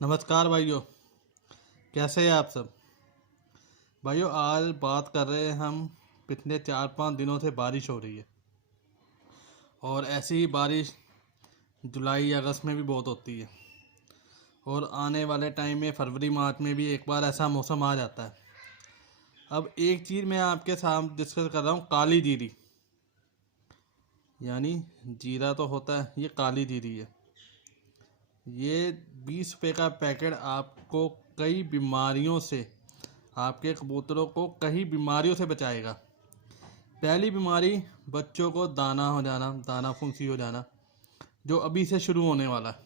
नमस्कार भाइयों। कैसे हैं आप सब भाइयों। आज बात कर रहे हैं हम। पिछले 4-5 दिनों से बारिश हो रही है और ऐसी ही बारिश जुलाई अगस्त में भी बहुत होती है और आने वाले टाइम में फरवरी मार्च में भी एक बार ऐसा मौसम आ जाता है। अब एक चीज़ मैं आपके साथ डिस्कस कर रहा हूँ, काली जीरी। यानी जीरा तो होता है, ये काली जीरी है। ये 20 रुपये का पैकेट आपको कई बीमारियों से, आपके कबूतरों को कई बीमारियों से बचाएगा। पहली बीमारी, बच्चों को दाना हो जाना, दाना फुंसी हो जाना, जो अभी से शुरू होने वाला है।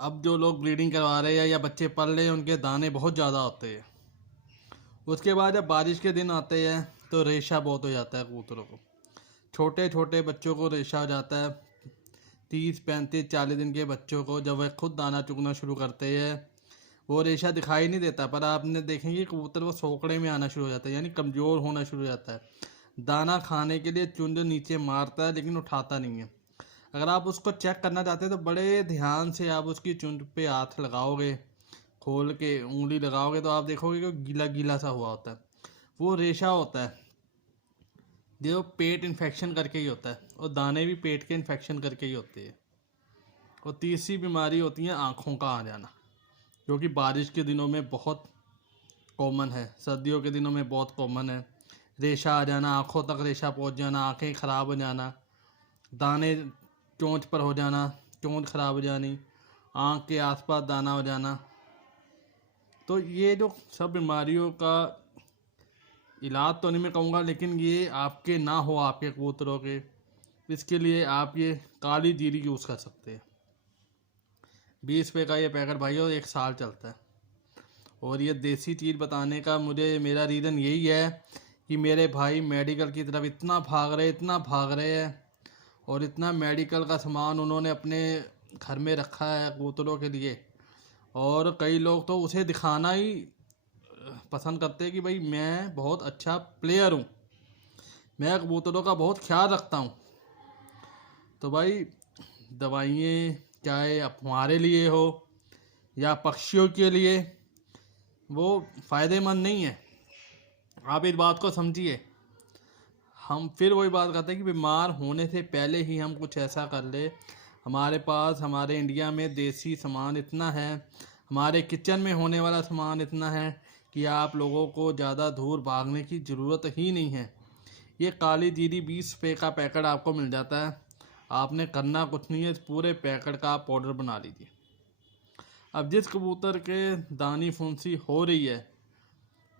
अब जो लोग ब्रीडिंग करवा रहे हैं या बच्चे पल रहे हैं, उनके दाने बहुत ज़्यादा होते हैं। उसके बाद जब बारिश के दिन आते हैं तो रेशा बहुत हो जाता है कबूतरों को। छोटे छोटे बच्चों को रेशा हो जाता है। 30-35-40 दिन के बच्चों को जब वह खुद दाना चुगना शुरू करते हैं, वो रेशा दिखाई नहीं देता, पर आपने देखेंगे कबूतर वो सोकड़े में आना शुरू हो जाता है, यानी कमज़ोर होना शुरू हो जाता है। दाना खाने के लिए चुंड नीचे मारता है लेकिन उठाता नहीं है। अगर आप उसको चेक करना चाहते हैं तो बड़े ध्यान से आप उसकी चुंड पे हाथ लगाओगे, खोल के उंगली लगाओगे, तो आप देखोगे कि गीला गीला सा हुआ होता है। वो रेशा होता है जो पेट इन्फेक्शन करके ही होता है, और दाने भी पेट के इन्फेक्शन करके ही होते हैं। और तीसरी बीमारी होती है आँखों का आ जाना, जो कि बारिश के दिनों में बहुत कॉमन है, सर्दियों के दिनों में बहुत कॉमन है। रेशा आ जाना, आँखों तक रेशा पहुंच जाना, आँखें ख़राब हो जाना, दाने चोंच पर हो जाना, चोंच ख़राब हो जानी, आँख के आसपास दाना हो जाना। तो ये जो सब बीमारियों का इलाज तो नहीं मैं कहूँगा, लेकिन ये आपके ना हो, आपके कबूतरों के, इसके लिए आप ये काली जीरी यूज़ कर सकते हैं। 20 रुपये का ये पैकेट भाइयों 1 साल चलता है। और ये देसी चीज़ बताने का मेरा रीज़न यही है कि मेरे भाई मेडिकल की तरफ इतना भाग रहे हैं, और इतना मेडिकल का सामान उन्होंने अपने घर में रखा है कबूतरों के लिए। और कई लोग तो उसे दिखाना ही पसंद करते हैं कि भाई मैं बहुत अच्छा प्लेयर हूँ, मैं कबूतरों का बहुत ख्याल रखता हूँ। तो भाई दवाइयाँ चाहे हमारे लिए हो या पक्षियों के लिए, वो फ़ायदेमंद नहीं है। आप इस बात को समझिए। हम फिर वही बात करते हैं कि बीमार होने से पहले ही हम कुछ ऐसा कर ले। हमारे पास, हमारे इंडिया में देसी सामान इतना है, हमारे किचन में होने वाला सामान इतना है कि आप लोगों को ज़्यादा दूर भागने की ज़रूरत ही नहीं है। ये काली जीरी 20 रुपये का पैकेट आपको मिल जाता है। आपने करना कुछ नहीं है, इस पूरे पैकेट का आप पाउडर बना लीजिए। अब जिस कबूतर के दानी फुंसी हो रही है,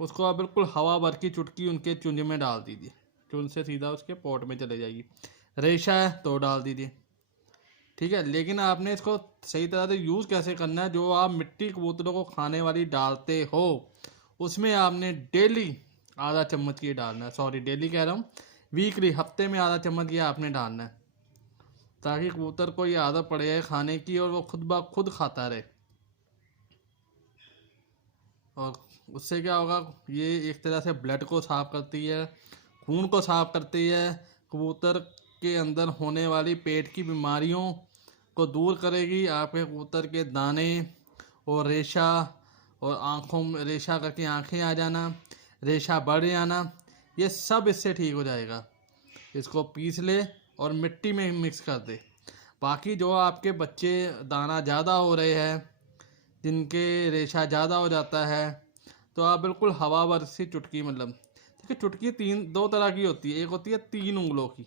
उसको आप बिल्कुल हवा भर की चुटकी उनके चुंज में डाल दीजिए। चुंज से सीधा उसके पोट में चले जाएगी। रेशा है तो डाल दीजिए, ठीक है। लेकिन आपने इसको सही तरह से यूज़ कैसे करना है, जो आप मिट्टी कबूतरों को खाने वाली डालते हो, उसमें आपने डेली आधा चम्मच ये डालना है। सॉरी, डेली कह रहा हूँ, वीकली, हफ्ते में आधा चम्मच ये आपने डालना है, ताकि कबूतर को ये आदत पड़ जाए खाने की और वो खुद ब खुद खाता रहे। और उससे क्या होगा, ये एक तरह से ब्लड को साफ करती है, खून को साफ करती है, कबूतर के अंदर होने वाली पेट की बीमारियों को दूर करेगी। आपके कबूतर के दाने और रेशा, और आँखों में रेशा करके आँखें आ जाना, रेशा बढ़ जाना, ये सब इससे ठीक हो जाएगा। इसको पीस ले और मिट्टी में मिक्स कर दे। बाकी जो आपके बच्चे दाना ज़्यादा हो रहे हैं, जिनके रेशा ज़्यादा हो जाता है, तो आप बिल्कुल हवा भर सी चुटकी, मतलब देखिए चुटकी दो तरह की होती है। एक होती है 3 उंगलों की,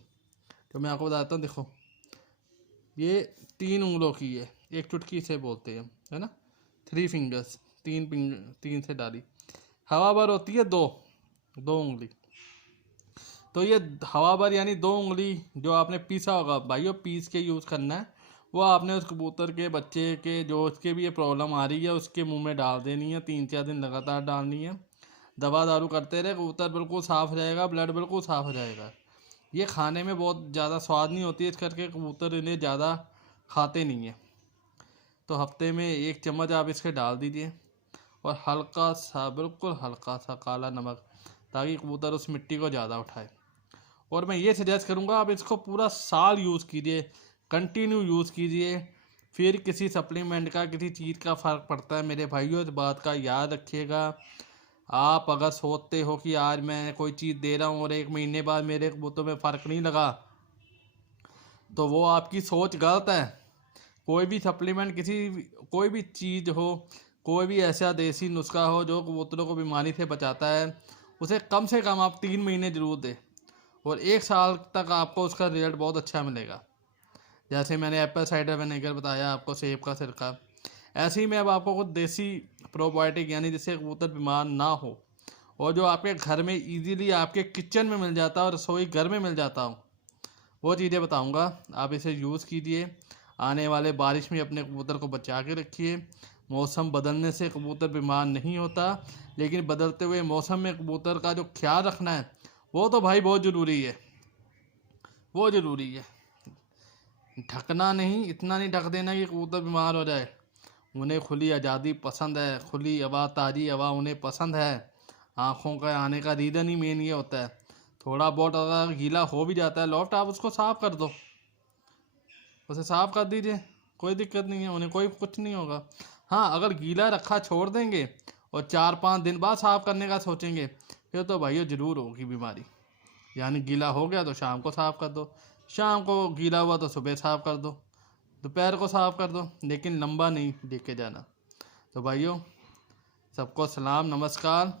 जो मैं आपको बताता हूँ। देखो, ये 3 उंगलों की है, एक चुटकी से बोलते हैं, है ना, 3 फिंगर्स, 3 से डाली। हवा भर होती है दो उंगली। तो ये हवा भर यानी 2 उंगली जो आपने पीसा होगा भाइयों, पीस के यूज़ करना है। वो आपने उस कबूतर के बच्चे के, जो उसके भी ये प्रॉब्लम आ रही है, उसके मुंह में डाल देनी है। 3-4 दिन लगातार डालनी है। दवा दारू करते रहे, कबूतर बिल्कुल साफ़ हो जाएगा, ब्लड बिल्कुल साफ़ हो जाएगा। ये खाने में बहुत ज़्यादा स्वाद नहीं होती है, इस करके कबूतर इन्हें ज़्यादा खाते नहीं है। तो हफ्ते में 1 चम्मच आप इसके डाल दीजिए, और हल्का सा, बिल्कुल हल्का सा काला नमक, ताकि कबूतर उस मिट्टी को ज़्यादा उठाए। और मैं ये सजेस्ट करूँगा, आप इसको पूरा साल यूज़ कीजिए, कंटिन्यू यूज़ कीजिए। फिर किसी सप्लीमेंट का किसी चीज़ का फ़र्क पड़ता है। मेरे भाइयों, इस बात का याद रखिएगा। आप अगर सोचते हो कि आज मैं कोई चीज़ दे रहा हूँ और 1 महीने बाद मेरे कबूतरों में फ़र्क नहीं लगा, तो वो आपकी सोच गलत है। कोई भी सप्लीमेंट कोई भी चीज़ हो, कोई भी ऐसा देसी नुस्खा हो जो कबूतरों को बीमारी से बचाता है, उसे कम से कम आप 3 महीने ज़रूर दें और 1 साल तक आपको उसका रिजल्ट बहुत अच्छा मिलेगा। जैसे मैंने एप्पल साइडर विनेगर बताया आपको, सेब का सिरका, ऐसे ही मैं अब आपको कुछ देसी प्रोबायोटिक यानी जिससे कबूतर बीमार ना हो और जो आपके घर में इजीली आपके किचन में मिल जाता है और रसोई घर में मिल जाता हो, वो चीज़ें बताऊंगा। आप इसे यूज़ कीजिए। आने वाले बारिश में अपने कबूतर को बचा के रखिए। मौसम बदलने से कबूतर बीमार नहीं होता, लेकिन बदलते हुए मौसम में कबूतर का जो ख्याल रखना है वो तो भाई बहुत ज़रूरी है, वो ज़रूरी है। ढकना नहीं, इतना नहीं ढक देना कि कबूतर बीमार हो जाए। उन्हें खुली आज़ादी पसंद है, खुली हवा, ताज़ी हवा उन्हें पसंद है। आँखों का आने का रीज़न ही मेन ये होता है। थोड़ा बहुत अगर गीला हो भी जाता है लॉफ्ट, आप उसको साफ़ कर दो, उसे साफ़ कर दीजिए, कोई दिक्कत नहीं है, उन्हें कोई कुछ नहीं होगा। हाँ, अगर गीला रखा छोड़ देंगे और 4-5 दिन बाद साफ़ करने का सोचेंगे, फिर तो भाइयों ज़रूर होगी बीमारी। यानी गीला हो गया तो शाम को साफ़ कर दो, शाम को गीला हुआ तो सुबह साफ़ कर दो, दोपहर को साफ़ कर दो, लेकिन लंबा नहीं लेके जाना। तो भाइयों, सबको सलाम नमस्कार,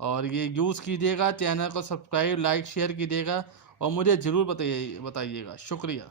और ये यूज़ कीजिएगा। चैनल को सब्सक्राइब, लाइक, शेयर कीजिएगा और मुझे ज़रूर बताइएगा। शुक्रिया।